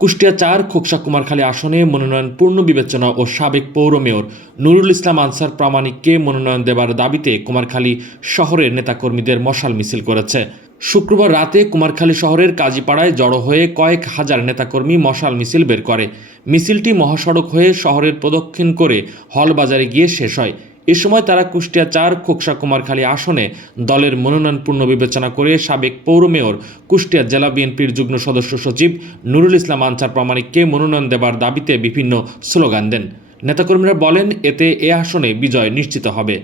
কুষ্টিয়া চার খোকসা কুমারখালী আসনে মনোনয়ন পূর্ণ বিবেচনা ও সাবেক পৌর মেয়র নুরুল ইসলাম আনসার প্রামাণিককে মনোনয়ন দেবার দাবিতে কুমারখালী শহরের নেতাকর্মীদের মশাল মিছিল করেছে। শুক্রবার রাতে কুমারখালী শহরের কাজীপাড়ায় জড়ো হয়ে কয়েক হাজার নেতাকর্মী মশাল মিছিল বের করে। মিছিলটি মহাসড়ক হয়ে শহরের প্রদক্ষিণ করে হলবাজারে গিয়ে শেষ হয়। এ সময় তারা কুষ্টিয়া চার খোকসা কুমারখালী আসনে দলের মনোনয়ন পূর্ণ বিবেচনা করে সাবেক পৌর মেয়র কুষ্টিয়া জেলা বিএনপির যুগ্ম সদস্য সচিব নুরুল ইসলাম আনসার প্রামাণিককে মনোনয়ন দেবার দাবিতে বিভিন্ন স্লোগান দেন। নেতাকর্মীরা বলেন এতে এ আসনে বিজয় নিশ্চিত হবে।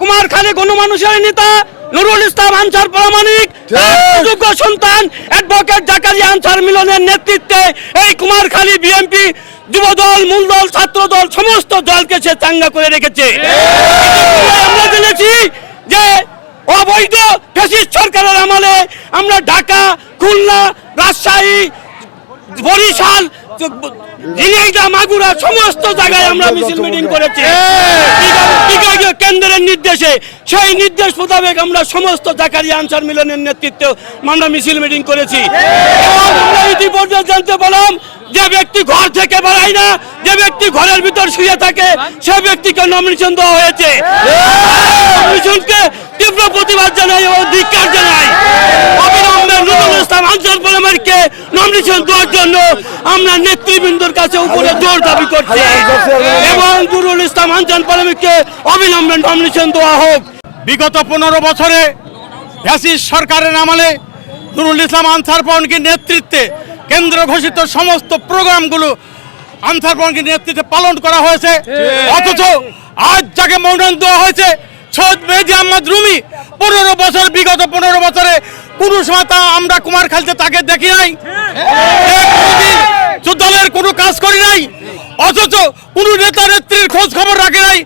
কুমারখালী গণমানুষের নেতা নুরুল ইসলাম আনসার প্রামাণিক তার সুযোগ্য সন্তান অ্যাডভোকেট জাকারিয়া আনসার মিলনের নেতৃত্বে এই কুমারখালী বিএনপি যুবদল মূলদল ছাত্রদল সমস্ত দলকে সে চাঙ্গা করে রেখেছে। আমরা জেনেছি যে অবৈধ ফেসিস সরকারের আমলে আমরা ঢাকা খুলনা রাজশাহী বরিশাল ঝিনাইদহ মাগুরা সমস্ত জায়গায় আমরা মিছিল মিটিং করেছি। বিভাগীয় কেন্দ্রের নির্দেশে সেই নির্দেশ মোতাবেক আমরা সমস্ত জাকারি আনসার মিলনের নেতৃত্বে আমরা মিছিল মিটিং করেছি। ইতিপূর্বে জানতে পারলাম যে ব্যক্তি ঘর থেকে বেড়ায় না যে ব্যক্তি ঘরের ভিতর শুয়ে থাকে সে ব্যক্তিকে নমিনেশন দেওয়া হয়েছে। নমিনেশনকে তীব্র প্রতিবাদ জানাই এবং ধিক্কার জানাই। নুরুল ইসলাম আনসার পরিবারকে নমিনেশন দেওয়ার জন্য আমরা নেতৃবৃন্দর কাছে উপরে জোর দাবি করছি। এবং নুরুল ইসলাম আনসার পরিবারকে অবিলম্বে নমিনেশন দেওয়া হোক। বিগত পনেরো বছরে ফ্যাসিস সরকারের আমলে নুরুল ইসলাম আনসার নেতৃত্বে কেন্দ্র ঘোষিত সমস্ত প্রোগ্রামগুলো আনসার পবনকে নেতৃত্বে পালন করা হয়েছে। অথচ আজ যাকে মনোনয়ন দেওয়া হয়েছে সৈয়দ মেহেদি আহমদ রুমি পনেরো বছর বিগত পনেরো বছরে কোনো সময় তা আমরা কুমার খালতে তাকে দেখি নাই। দলের কোনো কাজ করি নাই, অথচ কোন নেতা নেত্রীর খোঁজ খবর রাখে নাই।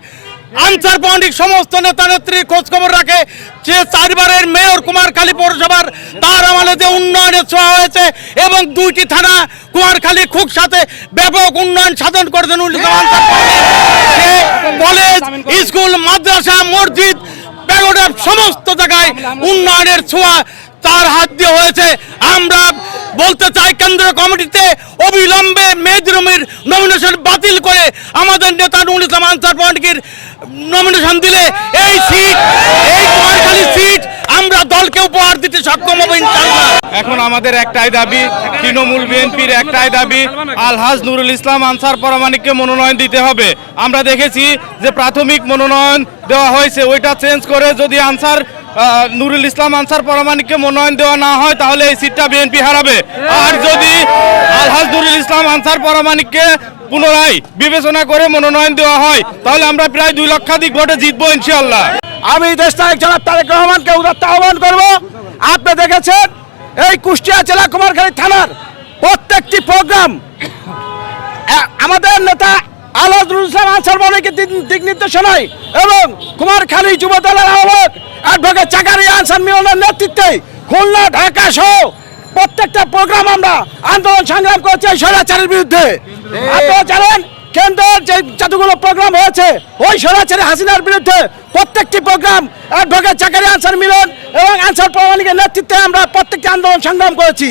আনসার পণ্ডিত সমস্ত নেতা নেত্রীর খোঁজ খবর রাখে যে চারবারের মেয়র কুমারখালী পৌরসভার তার আমলে যে উন্নয়নের ছোঁয়া হয়েছে এবং দুইটি থানা কুমারখালী খুব সাথে ব্যাপক উন্নয়ন সাধন করেছেন কলেজ, স্কুল, মাদ্রাসা, মসজিদ সমস্ত জায়গায় উন্নয়নের ছোঁয়া তার হাত দিয়ে হয়েছে। আমরা বলতে চাই কেন্দ্র কমিটিতে অবিলম্বে মেজরুমের নমিনেশন বাতিল করে আমাদের নেতা নুরুল ইসলাম আনসার পয়েন্টকে নমিনেশন দিলে এই সিট এই কুমারখালী সিট আমরা দলকে উপহার দিতে সক্ষম হব ইনশাআল্লাহ। এখন আমাদের একটাই দাবি, তৃণমূল বিএনপির একটাই দাবি, আলহাজ নুরুল ইসলাম আনসার পরামানিককে মনোনয়ন দিতে হবে। আমরা দেখেছি যে প্রাথমিক মনোনয়ন দেওয়া হয়েছে, ওইটা চেঞ্জ করে যদি আনসার নুরুল ইসলাম আনসার পরামানিককে মনোনয়ন দেওয়া না হয়, তাহলে এই সিটটা বিএনপি হারাবে। আর যদি আলহাজ নুরুল ইসলাম আনসার পরামানিককে পুনরায় বিবেচনা করে মনোনয়ন দেওয়া হয়, তাহলে আমরা প্রায় দুই লক্ষাধিক ভোটে জিতবো ইনশাল্লাহ আমি দেশ নায়ক জনাব তারেক রহমানকে উদাত্ত আহ্বান করব। আপনি দেখেছেন, এই কুষ্টিয়া জেলা কুমারখালী থানার প্রত্যেকটি প্রোগ্রাম আমাদের নেতা আলাদুল ইসলাম আনসার মনিকে দিক নির্দেশনায় এবং কুমারখালী যুব দলের আহ্বায়ক অ্যাডভোকেট চাকারি আনসার মিলনের নেতৃত্বে খুলনা, ঢাকা সহ প্রত্যেকটা প্রোগ্রাম আমরা আন্দোলন সংগ্রাম করছি এই স্বৈরাচারের বিরুদ্ধে। আপনারা জানেন, কেন্দ্রের যে যতগুলো প্রোগ্রাম হয়েছে, ওই স্বৈরাচারী হাসিনার বিরুদ্ধে প্রত্যেকটি প্রোগ্রাম অ্যাডভোকেট চাকারি আনসার মিলন এবং আনসার প্রমাণিকের নেতৃত্বে আমরা প্রত্যেকটি আন্দোলন সংগ্রাম করেছি।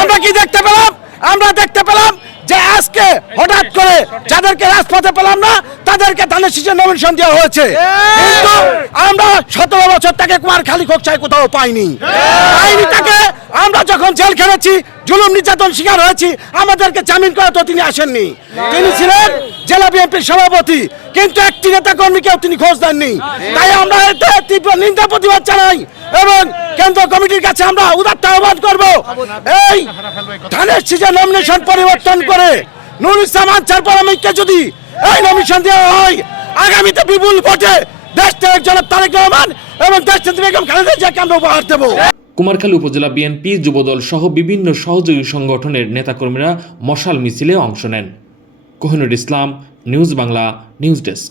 আমরা কি দেখতে পেলাম? আমরা দেখতে পেলাম যে আজকে হঠাৎ করে যাদেরকে রাজপথে পেলাম না তাদেরকে ধানের শীষের নমিনেশন দেওয়া হয়েছে। কিন্তু আমরা সতেরো বছর তাকে কুমার খালি খোকসায় কোথাও পাইনি। পাইনি তাকে আমরা যখন জেল খেলেছি, জুলুম নির্যাতন শিকার হয়েছি, আমাদেরকে জামিন করা তো তিনি আসেননি। তিনি ছিলেন জেলা বিএনপির সভাপতি, কিন্তু একটি নেতা কর্মীকেও তিনি খোঁজ দেননি। তাই আমরা এতে তীব্র নিন্দা প্রতিবাদ জানাই এবং কেন্দ্র কমিটির কাছে আমরা উদাত্ত আহ্বান করব। এই ধানের সিজে নমিনেশন পরিবর্তন করে নুরুল ইসলাম আনসার পরামিককে যদি এই নমিনেশন দেওয়া হয়, আগামীতে বিপুল ভোটে দেশ থেকে জনাব তারেক রহমান এবং দেশ থেকে বেগম খালেদা জিয়াকে আমরা উপহার দেবো। কুমারখালী উপজেলা বিএনপি, যুবদল সহ বিভিন্ন সহযোগী সংগঠনের নেতাকর্মীরা মশাল মিছিলে অংশ নেন। Kohinoor Islam, news Bangla, news desk.